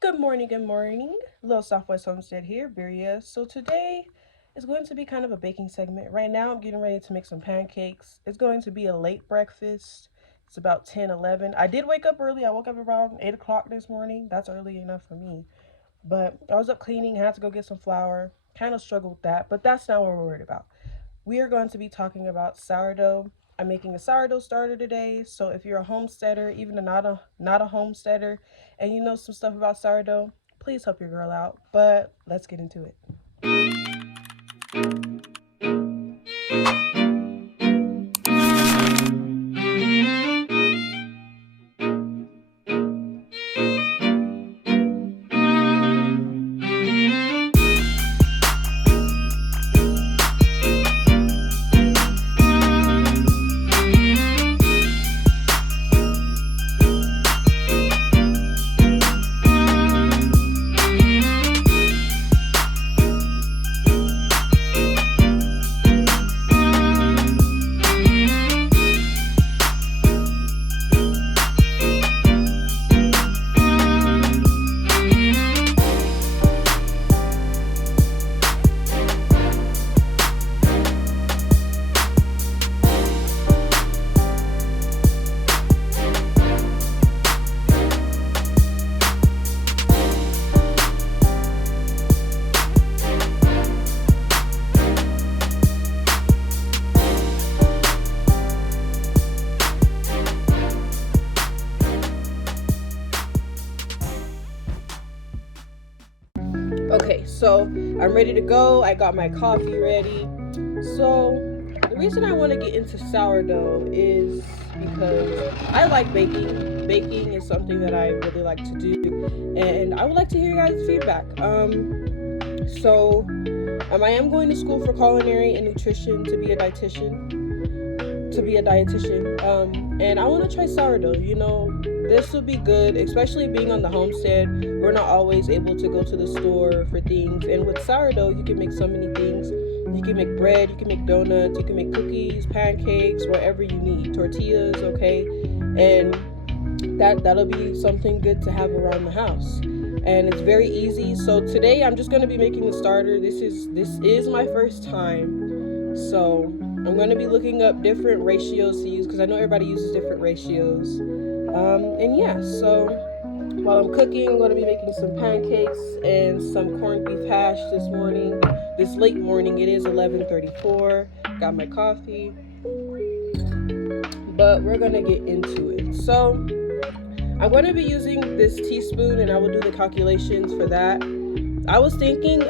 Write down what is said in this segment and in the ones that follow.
Good morning. Little Southwest Homestead here, Birria. So today is going to be kind of a baking segment. Right now I'm getting ready to make some pancakes. It's going to be a late breakfast. It's about 10, 11. I did wake up early. I woke up around 8 o'clock this morning. That's early enough for me. But I was up cleaning, had to go get some flour. Kind of struggled with that, but that's not what we're worried about. We are going to be talking about sourdough. I'm making a sourdough starter today, so if you're a homesteader, even not a homesteader, and you know some stuff about sourdough, please help your girl out. But let's get into it. Okay, so I'm ready to go. I got my coffee ready. So the reason I want to get into sourdough is because I like baking. Baking is something that I really like to do, and I would like to hear your guys' feedback. I am going to school for culinary and nutrition to be a dietitian. And I want to try sourdough. This will be good, especially being on the homestead. We're not always able to go to the store for things, and with sourdough, you can make so many things. You can make bread, you can make donuts, you can make cookies, pancakes, whatever you need, tortillas, okay, and that'll be something good to have around the house. And it's very easy. So today I'm just going to be making the starter. This is my first time, so I'm going to be looking up different ratios to use because I know everybody uses different ratios. And yeah, so while I'm cooking, I'm going to be making some pancakes and some corned beef hash this late morning. It is 11:34. Got my coffee, but we're going to get into it. So I'm going to be using this teaspoon, and I will do the calculations for that. I was thinking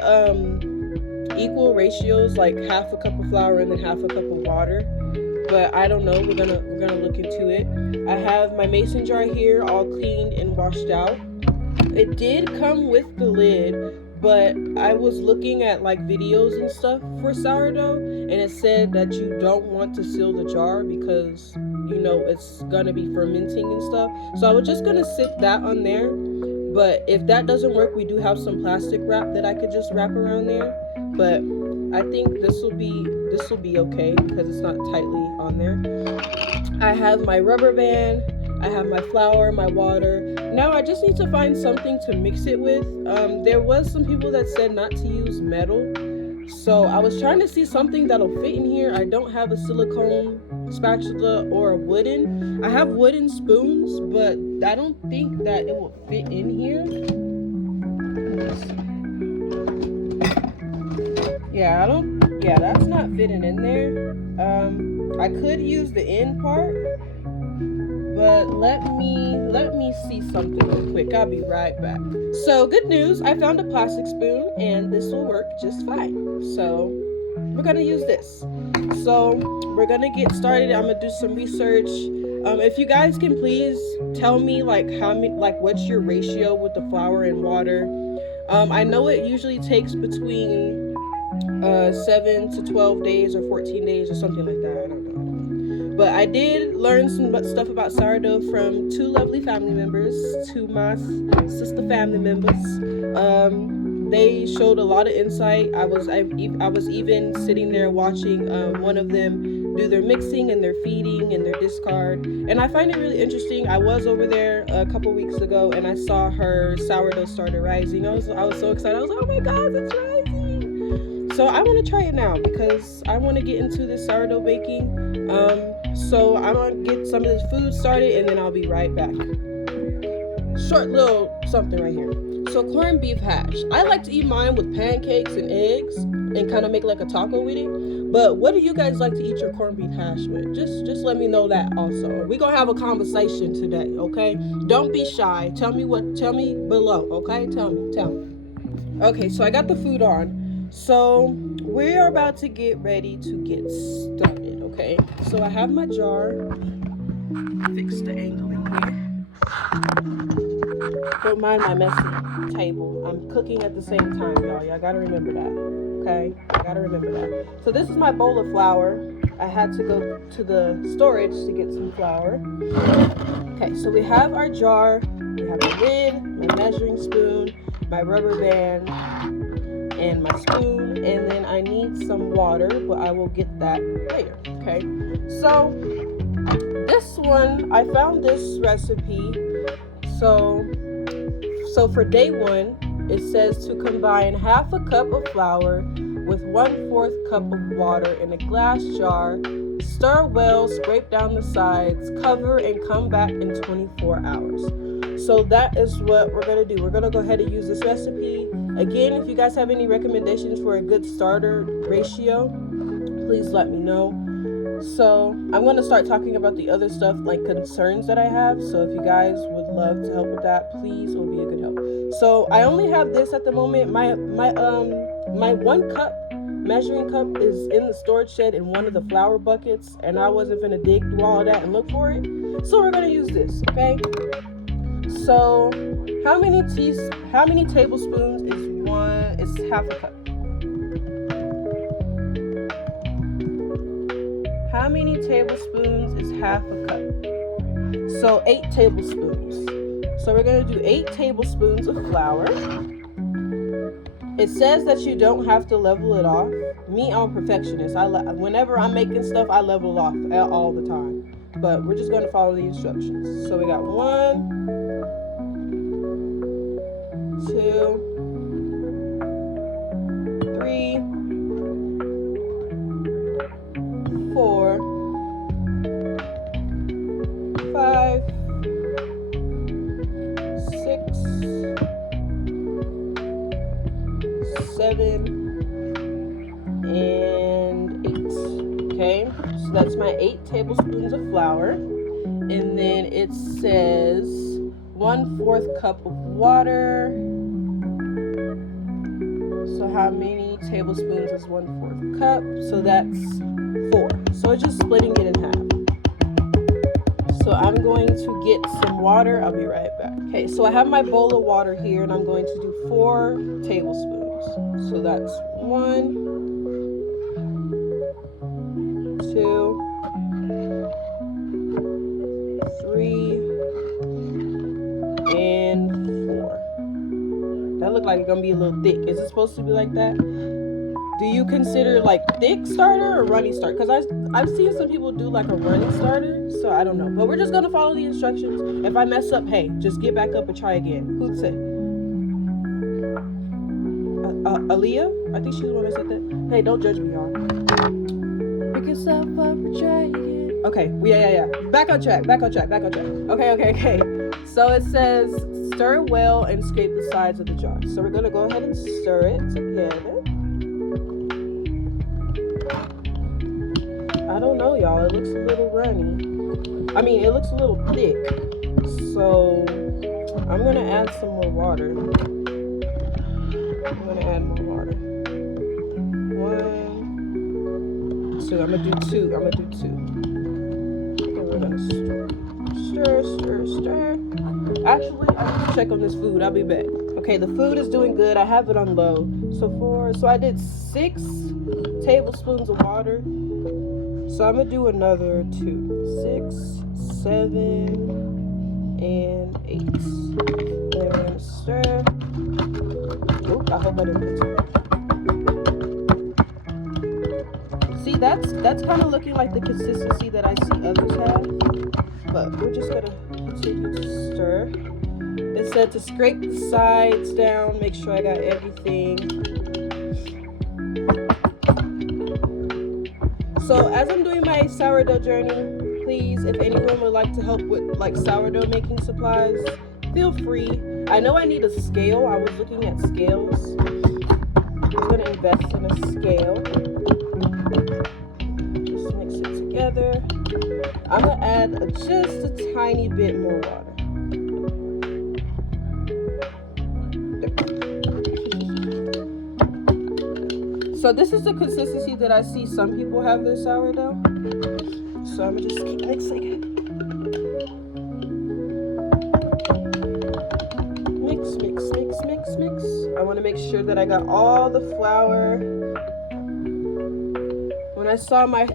equal ratios, like half a cup of flour and then half a cup of water, but I don't know. We're gonna look into it. I have my mason jar here, all cleaned and washed out. It did come with the lid, but I was looking at like videos and stuff for sourdough, and it said that you don't want to seal the jar because it's gonna be fermenting and stuff. So I was just gonna sit that on there, but if that doesn't work, we do have some plastic wrap that I could just wrap around there. But I think this will be okay because it's not tightly on there. I have my rubber band, I have my flour, my water. Now I just need to find something to mix it with. There was some people that said not to use metal, so I was trying to see something that'll fit in here. I don't have a silicone spatula or a wooden. I have wooden spoons, but I don't think that it will fit in here. Yeah, that's not fitting in there. I could use the end part, but let me see something real quick. I'll be right back. So good news, I found a plastic spoon and this will work just fine. So we're gonna use this. So we're gonna get started. I'm gonna do some research. If you guys can please tell me what's your ratio with the flour and water. I know it usually takes between 7 to 12 days or 14 days or something like that. I don't know. But I did learn some stuff about sourdough from two lovely family members, two my sister family members. They showed a lot of insight. I was even sitting there watching one of them do their mixing and their feeding and their discard. And I find it really interesting. I was over there a couple weeks ago and I saw her sourdough started rising. I was so excited. I was like, oh my god, it's rising. So I want to try it now because I want to get into this sourdough baking. So I'm gonna get some of this food started and then I'll be right back. Short little something right here. So corned beef hash. I like to eat mine with pancakes and eggs and kind of make like a taco with it. But what do you guys like to eat your corned beef hash with? Just let me know that also. We're gonna have a conversation today, okay? Don't be shy. Tell me below, okay? Tell me. Okay, so I got the food on. So we are about to get ready to get started, okay? So I have my jar. Fix the angle in here. Don't mind my messy table. I'm cooking at the same time, y'all. Y'all gotta remember that, okay? I gotta remember that. So this is my bowl of flour. I had to go to the storage to get some flour. Okay, so we have our jar. We have the lid, my measuring spoon, my rubber band, and my spoon. And then I need some water, but I will get that later, okay? So this one, I found this recipe. So for day one, it says to combine half a cup of flour with 1/4 cup of water in a glass jar, stir well, scrape down the sides, cover, and come back in 24 hours. So that is what we're gonna do. We're gonna go ahead and use this recipe. Again, if you guys have any recommendations for a good starter ratio, please let me know. So I'm going to start talking about the other stuff, like concerns that I have. So if you guys would love to help with that, please, it would be a good help. So I only have this at the moment. My 1 cup measuring cup is in the storage shed in one of the flour buckets, and I wasn't gonna dig through all of that and look for it. So we're gonna use this, okay? So how many tablespoons is half a cup? How many tablespoons is half a cup? So 8 tablespoons. So we're going to do 8 tablespoons of flour. It says that you don't have to level it off. Me, I'm a perfectionist. Whenever I'm making stuff, I level it off all the time. But we're just going to follow the instructions. So we got 1, 2, 3, 4, 5, 6, 7, and 8. Okay, so that's my 8 tablespoons of flour. And then it says 1/4 cup of water. So how many tablespoons is 1/4 cup? So that's 4. So it's just splitting it in half. So I'm going to get some water. I'll be right back. Okay, so I have my bowl of water here and I'm going to do 4 tablespoons. So that's 1, 2, 3, and 4. That looked like it's gonna be a little thick. Is it supposed to be like that? Do you consider like thick starter or runny starter? Because I've seen some people do like a runny starter, so I don't know. But we're just gonna follow the instructions. If I mess up, hey, just get back up and try again. Who'd say? Aaliyah? I think she's the one that said that. Hey, don't judge me, y'all. Pick yourself up and try again. Okay, yeah. Back on track. Okay. So it says stir well and scrape the sides of the jar. So we're gonna go ahead and stir it together. I don't know, y'all. It looks a little runny. I mean, it looks a little thick. So I'm gonna add some more water. I'm gonna add more water. 1, 2. I'm gonna do 2. And we're gonna stir. Actually, I need to check on this food. I'll be back. Okay, the food is doing good. I have it on low. So I did 6 tablespoons of water. So I'm gonna do another 2, 6, 7, and 8. And we're gonna stir. Oop, I hope I didn't put too much. See, that's kind of looking like the consistency that I see others have. But we're just gonna continue to stir. It said to scrape the sides down, make sure I got everything. So as I'm doing my sourdough journey, please, if anyone would like to help with like sourdough making supplies, feel free. I know I need a scale. I was looking at scales. I'm going to invest in a scale. Just mix it together. I'm going to add just a tiny bit more water. So this is the consistency that I see some people have their sourdough. So I'm just keep mixing it. Mix. I want to make sure that I got all the flour. When I saw my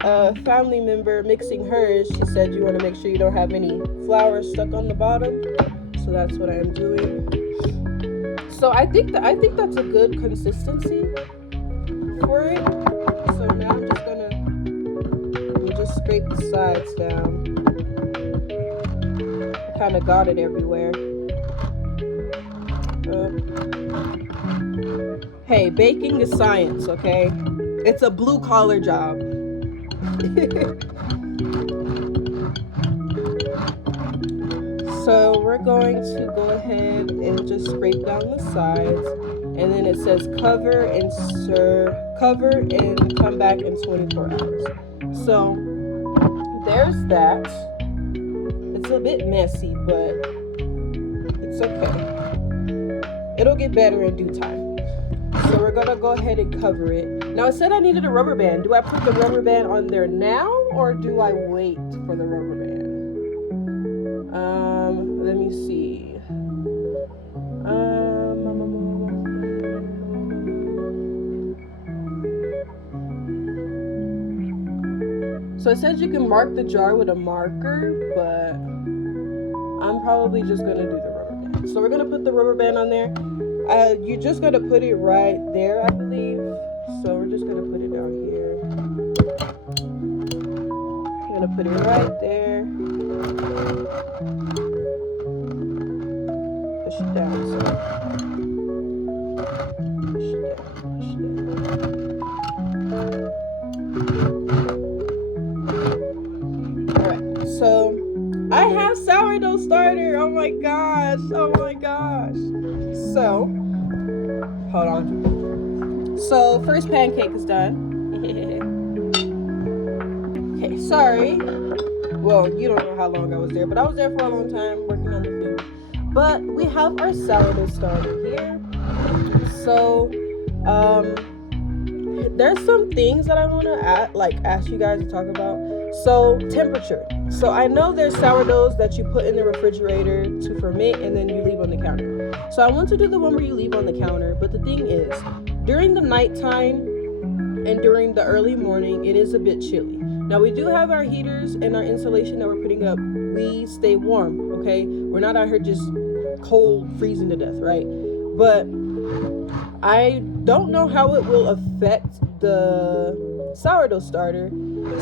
family member mixing hers, she said you want to make sure you don't have any flour stuck on the bottom. So that's what I am doing. So I think that's a good consistency for it. So now I'm just gonna scrape the sides down. I kind of got it everywhere. Hey, baking is science, okay? It's a blue collar job. So we're going to go ahead and just scrape down the sides. And then it says cover and come back in 24 hours. So there's that. It's a bit messy, but it's okay. It'll get better in due time. So we're gonna go ahead and cover it. Now it said I needed a rubber band. Do I put the rubber band on there now or do I wait for the rubber band? Let me see. So it says you can mark the jar with a marker, but I'm probably just gonna do the rubber band. So we're gonna put the rubber band on there. You're just gonna put it right there, I believe. So we're just gonna put it down here. I'm gonna put it right there. Push it down. So push it down. All right. So I have sourdough starter. Oh my gosh. So, hold on. So, first pancake is done. Okay, sorry. Well, you don't know how long I was there, but I was there for a long time working on the food. But we have our sourdough starter here. So, there's some things that I want to ask you guys to talk about. So, temperature. So, I know there's sourdoughs that you put in the refrigerator to ferment and then you leave on the counter. So I want to do the one where you leave on the counter, but the thing is, during the nighttime and during the early morning, it is a bit chilly. Now we do have our heaters and our insulation that we're putting up. We stay warm, okay? We're not out here just cold, freezing to death, right? But I don't know how it will affect the sourdough starter.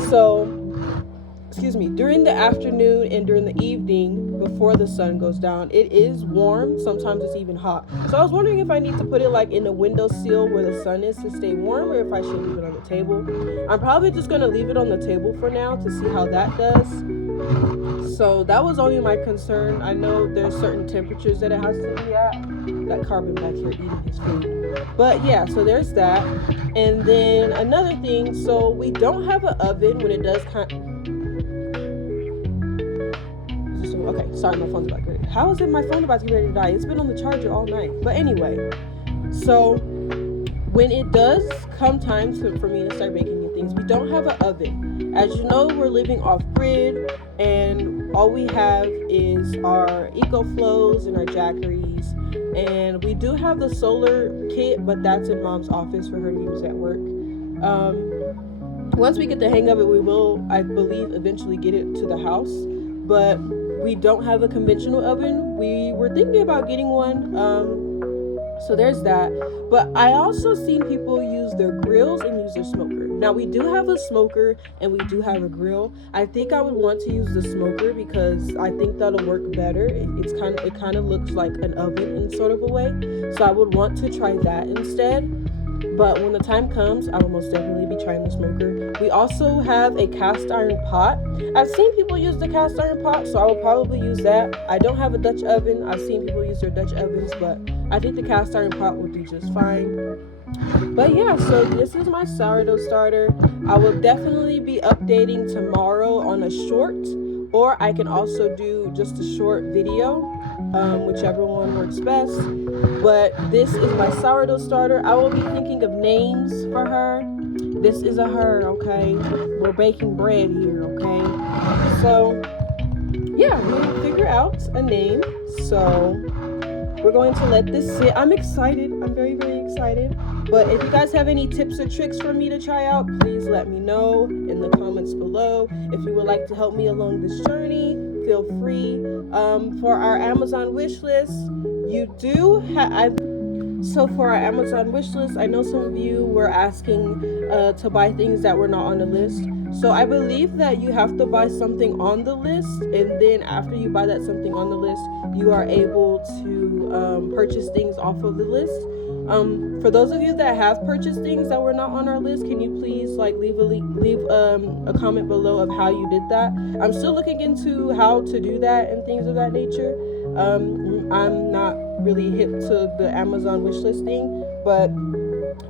So, during the afternoon and during the evening, before the sun goes down, it is warm. Sometimes it's even hot. So I was wondering if I need to put it like in a windowsill where the sun is to stay warm, or if I should leave it on the table. I'm probably just going to leave it on the table for now to see how that does. So that was only my concern. I know there's certain temperatures that it has to be at. Got Carbon back here eating his food. But yeah, so there's that. And then another thing, so we don't have an oven when it does Okay, sorry, my phone's about to get ready. How is it my phone about to get ready to die? It's been on the charger all night. But anyway, so when it does come time for me to start baking things, we don't have an oven. As you know, we're living off grid, and all we have is our EcoFlows and our Jackeries. And we do have the solar kit, but that's in Mom's office for her to use at work. Once we get the hang of it, we will, I believe, eventually get it to the house. But we don't have a conventional oven. We were thinking about getting one. So there's that. But I also seen people use their grills and use their smoker. Now we do have a smoker and we do have a grill. I think I would want to use the smoker because I think that'll work better. It kind of looks like an oven in sort of a way. So I would want to try that instead. But when the time comes, I will most definitely be trying the smoker. We also have a cast iron pot. I've seen people use the cast iron pot, so I will probably use that. I don't have a Dutch oven. I've seen people use their Dutch ovens, but I think the cast iron pot will do just fine. But yeah, so this is my sourdough starter. I will definitely be updating tomorrow on a short, or I can also do just a short video, whichever one works best. But this is my sourdough starter. I will be thinking of names for her. This is a her, okay? We're baking bread here, okay? So yeah, we'll figure out a name. So we're going to let this sit. I'm excited. I'm very, very excited. But if you guys have any tips or tricks for me to try out, please let me know in the comments below. If you would like to help me along this journey, feel free. For our Amazon wish list, so for our Amazon wish list, I know some of you were asking to buy things that were not on the list. So I believe that you have to buy something on the list, and then after you buy that something on the list, you are able to purchase things off of the list. For those of you that have purchased things that were not on our list, can you please leave a comment below of how you did that? I'm still looking into how to do that and things of that nature. I'm not really hip to the Amazon wish listing, but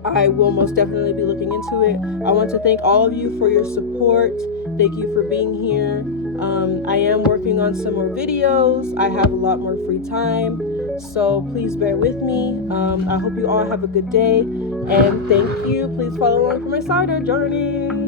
I will most definitely be looking into it. I want to thank all of you for your support. Thank you for being here. I am working on some more videos. I have a lot more free time, so please bear with me. I hope you all have a good day, and thank you. Please follow along for my sourdough journey.